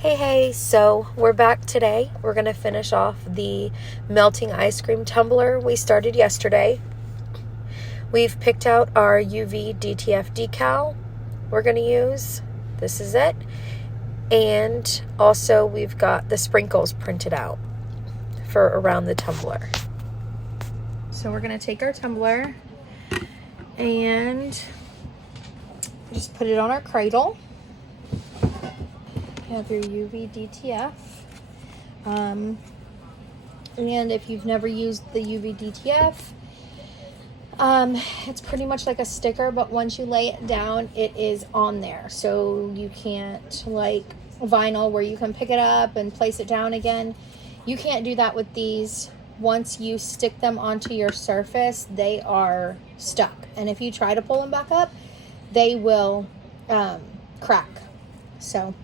Hey, so we're back today. We're going to finish off the melting ice cream tumbler we started yesterday. We've picked out our UV DTF decal we're going to use. This is it. And also we've got the sprinkles printed out for around the tumbler. So we're going to take our tumbler and just put it on our cradle. You have your UVDTF. And if you've never used the UVDTF, it's pretty much like a sticker, but once you lay it down, it is on there. So you can't, like vinyl where you can pick it up and place it down again. You can't do that with these. Once you stick them onto your surface, they are stuck. And if you try to pull them back up, they will crack. So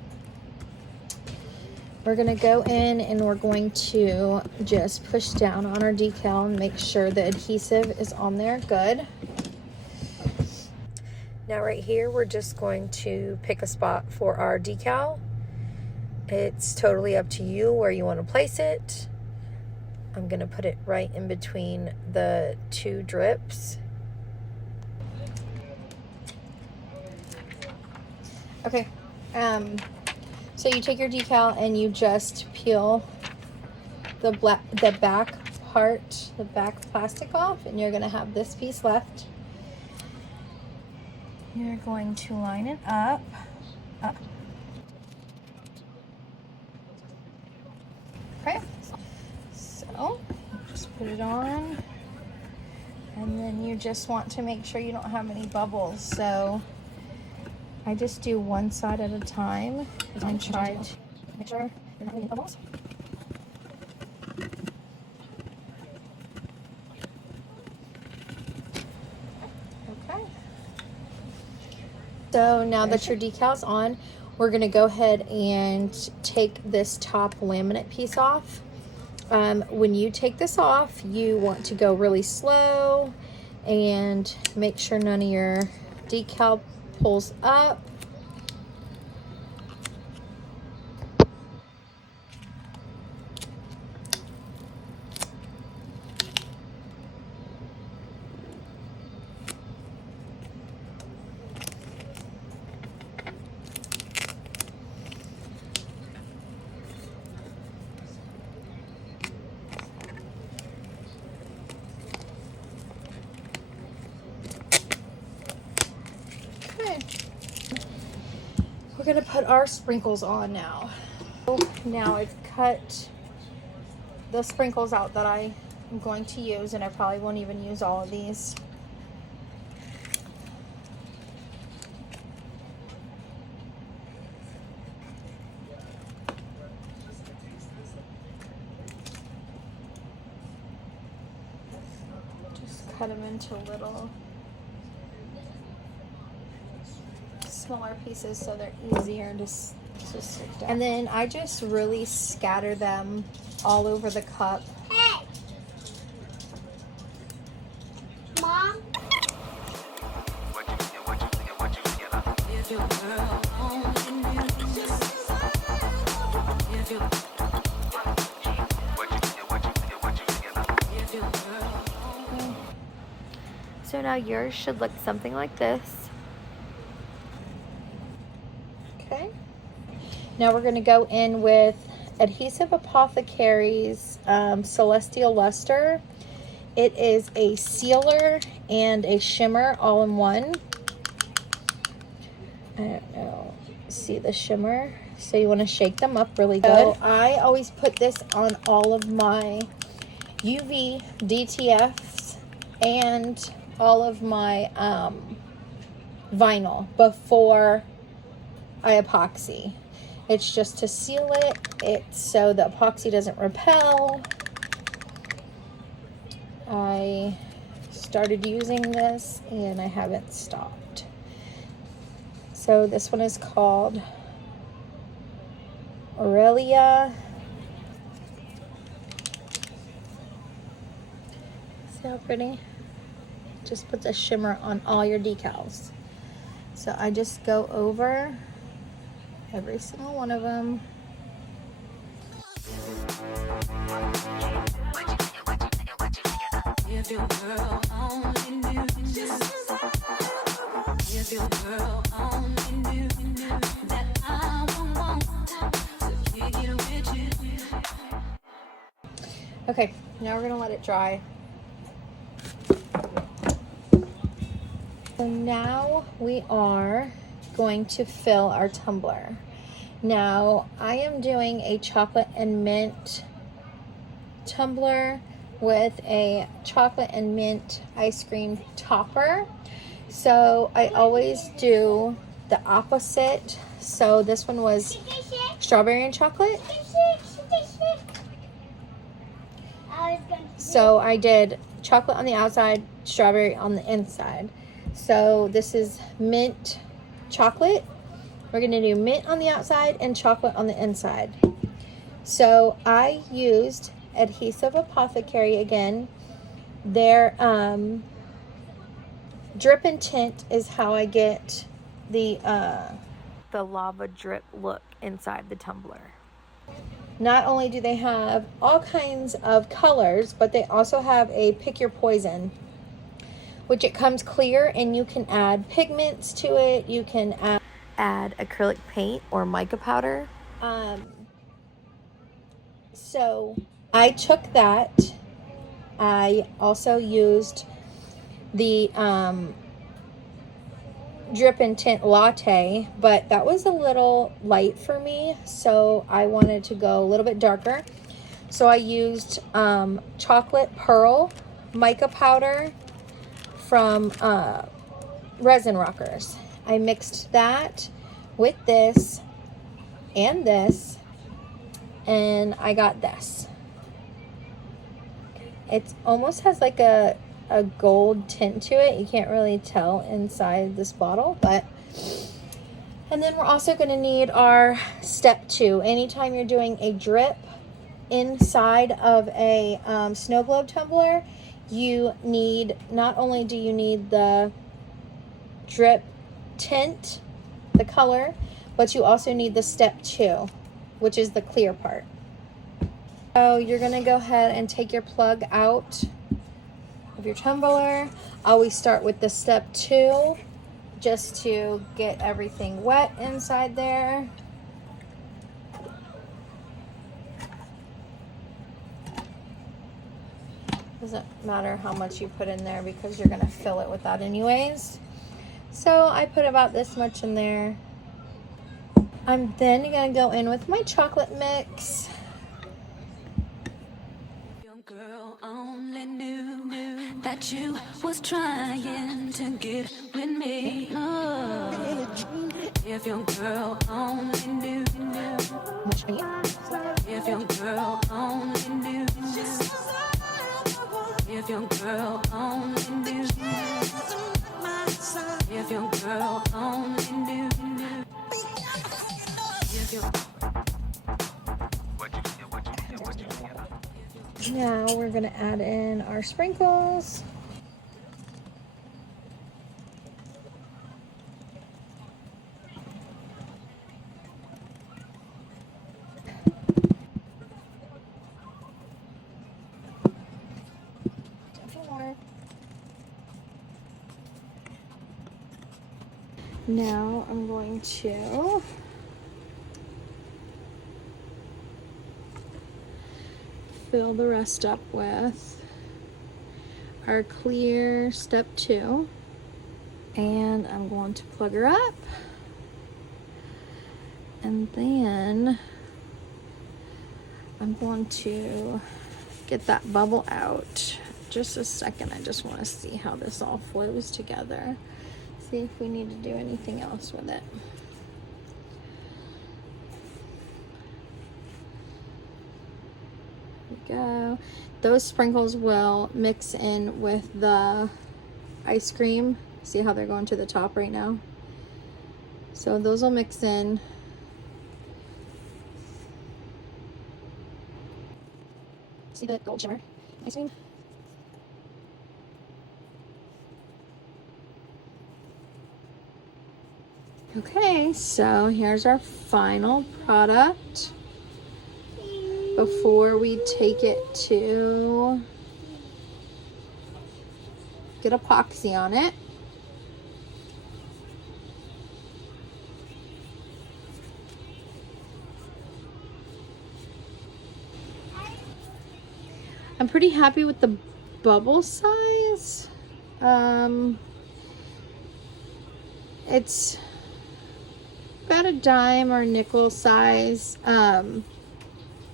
we're going to go in and we're going to just push down on our decal and make sure the adhesive is on there good. Now right here, we're just going to pick a spot for our decal. It's totally up to you where you want to place it. I'm going to put it right in between the two drips. Okay. So you take your decal and you just peel the back part, the back plastic off, and you're going to have this piece left. You're going to line it up. Okay. So just put it on, and then you just want to make sure you don't have any bubbles. So I just do one side at a time and try to make sure there aren't any bubbles. Okay. So now that your decal's on, we're going to go ahead and take this top laminate piece off. When you take this off, you want to go really slow and make sure none of your decal pulls up. We're going to put our sprinkles on now. Now I've cut the sprinkles out that I am going to use, and I probably won't even use all of these. Just cut them into little smaller pieces so they're easier to stick down. And then I just really scatter them all over the cup. Hey! Mom? So now yours should look something like this. Okay. Now we're going to go in with Adhesive Apothecary's Celestial Luster. It is a sealer and a shimmer all in one. I don't know. See the shimmer? So you want to shake them up really good. So I always put this on all of my UV DTFs and all of my vinyl before I epoxy. It's just to seal it. It's so the epoxy doesn't repel. I started using this and I haven't stopped. So this one is called Aurelia. See how pretty? Just puts a shimmer on all your decals. So I just go over every single one of them. If your girl only knew, if your girl only knew that I would want to kick it with you. Okay, now we're gonna let it dry. So now we are going to fill our tumbler. Now I am doing a chocolate and mint tumbler with a chocolate and mint ice cream topper. So I always do the opposite. So this one was strawberry and chocolate. So I did chocolate on the outside, strawberry on the inside. So this is mint chocolate. We're gonna do mint on the outside and chocolate on the inside. So I used Adhesive Apothecary again. Their drip and tint is how I get the lava drip look inside the tumbler. Not only do they have all kinds of colors, but they also have a pick your poison, which it comes clear and you can add pigments to it. You can add acrylic paint or mica powder. So I took that. I also used the drip and tint latte, but that was a little light for me, so I wanted to go a little bit darker. So I used chocolate pearl mica powder from Resin Rockers. I mixed that with this and this, and I got this. It almost has like a gold tint to it. You can't really tell inside this bottle, but and then we're also going to need our step 2. Anytime you're doing a drip inside of a snow globe tumbler, you need, not only do you need the drip tint, the color, but you also need the step 2, which is the clear part. So you're going to go ahead and take your plug out of your tumbler. Always start with the step 2 just to get everything wet inside there. Doesn't matter how much you put in there because you're going to fill it with that anyways. So I put about this much in there. I'm then going to go in with my chocolate mix. Girl only knew that you was trying to get with me. Oh, if your girl only knew. If your girl only knew. If your girl only knew. If your girl only knew. If your Now we're going to add in our sprinkles. Now I'm going to fill the rest up with our clear step 2, and I'm going to plug her up, and then I'm going to get that bubble out. Just a second, I just want to see how this all flows together, see if we need to do anything else with it. Go. Those sprinkles will mix in with the ice cream. See how they're going to the top right now? So those will mix in. See the gold shimmer ice cream? Okay, so here's our final product. before we take it to get epoxy on it. I'm pretty happy with the bubble size. It's about a dime or nickel size.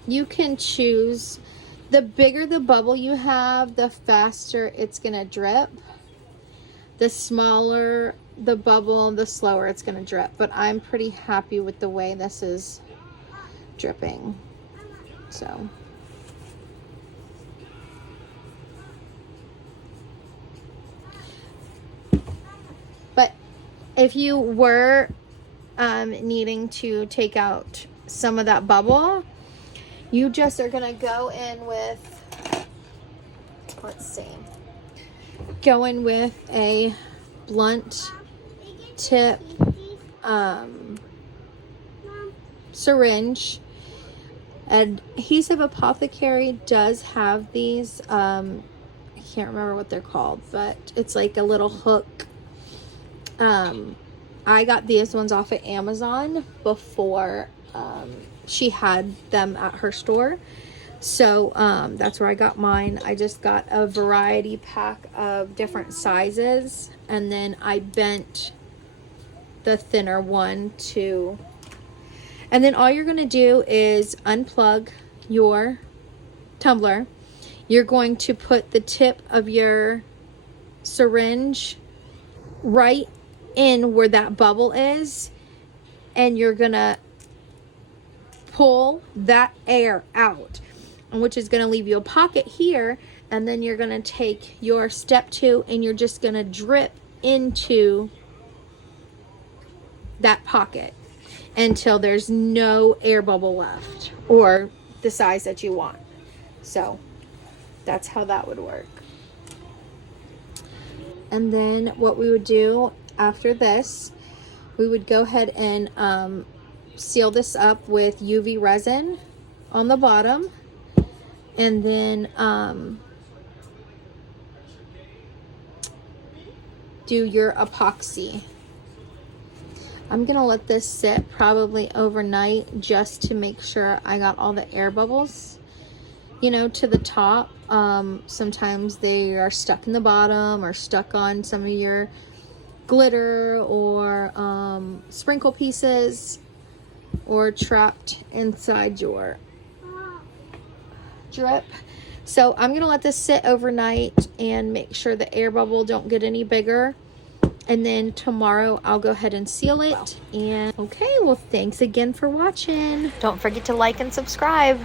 You can choose. The bigger the bubble you have, the faster it's gonna drip. The smaller the bubble, the slower it's gonna drip. But I'm pretty happy with the way this is dripping. So. But if you were needing to take out some of that bubble, you just are gonna go in with, let's see, go in with a blunt tip syringe. Adhesive Apothecary does have these. I can't remember what they're called, but it's like a little hook. I got these ones off of Amazon before she had them at her store. So that's where I got mine. I just got a variety pack of different sizes, and then I bent the thinner one to, and then all you're going to do is unplug your tumbler. You're going to put the tip of your syringe right in where that bubble is, and you're gonna pull that air out, which is gonna leave you a pocket here, and then you're gonna take your step 2 and you're just gonna drip into that pocket until there's no air bubble left, or the size that you want. So that's how that would work. And then what we would do after this, we would go ahead and seal this up with UV resin on the bottom, and then do your epoxy. I'm gonna let this sit probably overnight just to make sure I got all the air bubbles, you know, to the top. Sometimes they are stuck in the bottom or stuck on some of your glitter or sprinkle pieces, or trapped inside your drip. So I'm gonna let this sit overnight and make sure the air bubble don't get any bigger, and then tomorrow I'll go ahead and seal it. And okay, well, thanks again for watching. Don't forget to like and subscribe.